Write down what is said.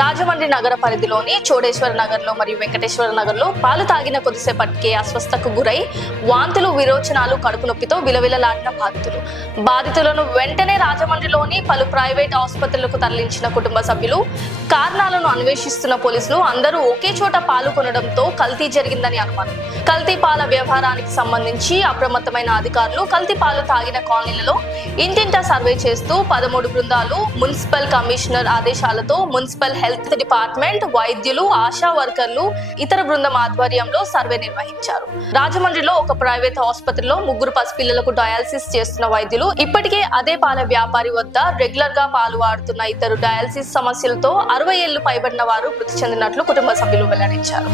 రాజమండ్రి నగర పరిధిలోని చోడేశ్వర నగర్లో మరియు వెంకటేశ్వర నగర్లో పాలు తాగిన కొద్దిసేపటికే అస్వస్థకు గురై వాంతులు, విరోచనాలు, కడుపు నొప్పితో విలవిలలాడిన బాధితులను వెంటనే రాజమండ్రిలోని పలు ప్రైవేట్ ఆసుపత్రులకు తరలించిన కుటుంబ సభ్యులు. కారణాలను అన్వేషిస్తున్న పోలీసులు అందరూ ఒకే చోట పాలు కొనడంతో కల్తీ జరిగిందని అనుమానం. కల్తీ పాల వ్యవహారానికి సంబంధించి అప్రమత్తమైన అధికారులు కల్తీ పాలు తాగిన కాలనీలలో ఇంటింటా సర్వే చేస్తూ 13 బృందాలు మున్సిపల్ కమిషనర్ ఆదేశాలతో మున్సిపల్ హెల్త్ డిపార్ట్మెంట్, వైద్యులు, ఆశా వర్కర్లు, ఇతర బృందం ఆధ్వర్యంలో సర్వే నిర్వహించారు. రాజమండ్రిలో ఒక ప్రైవేట్ ఆసుపత్రిలో 3 పసిపిల్లలకు డయాలసిస్ చేస్తున్న వైద్యులు ఇప్పటికే అదే పాల వ్యాపారి వద్ద రెగ్యులర్ గా పాలు వాడుతున్న ఇద్దరు డయాలసిస్ సమస్యలతో 60 ఏళ్లు పైబడిన వారు మృతి చెందినట్లు కుటుంబ సభ్యులు వెల్లడించారు.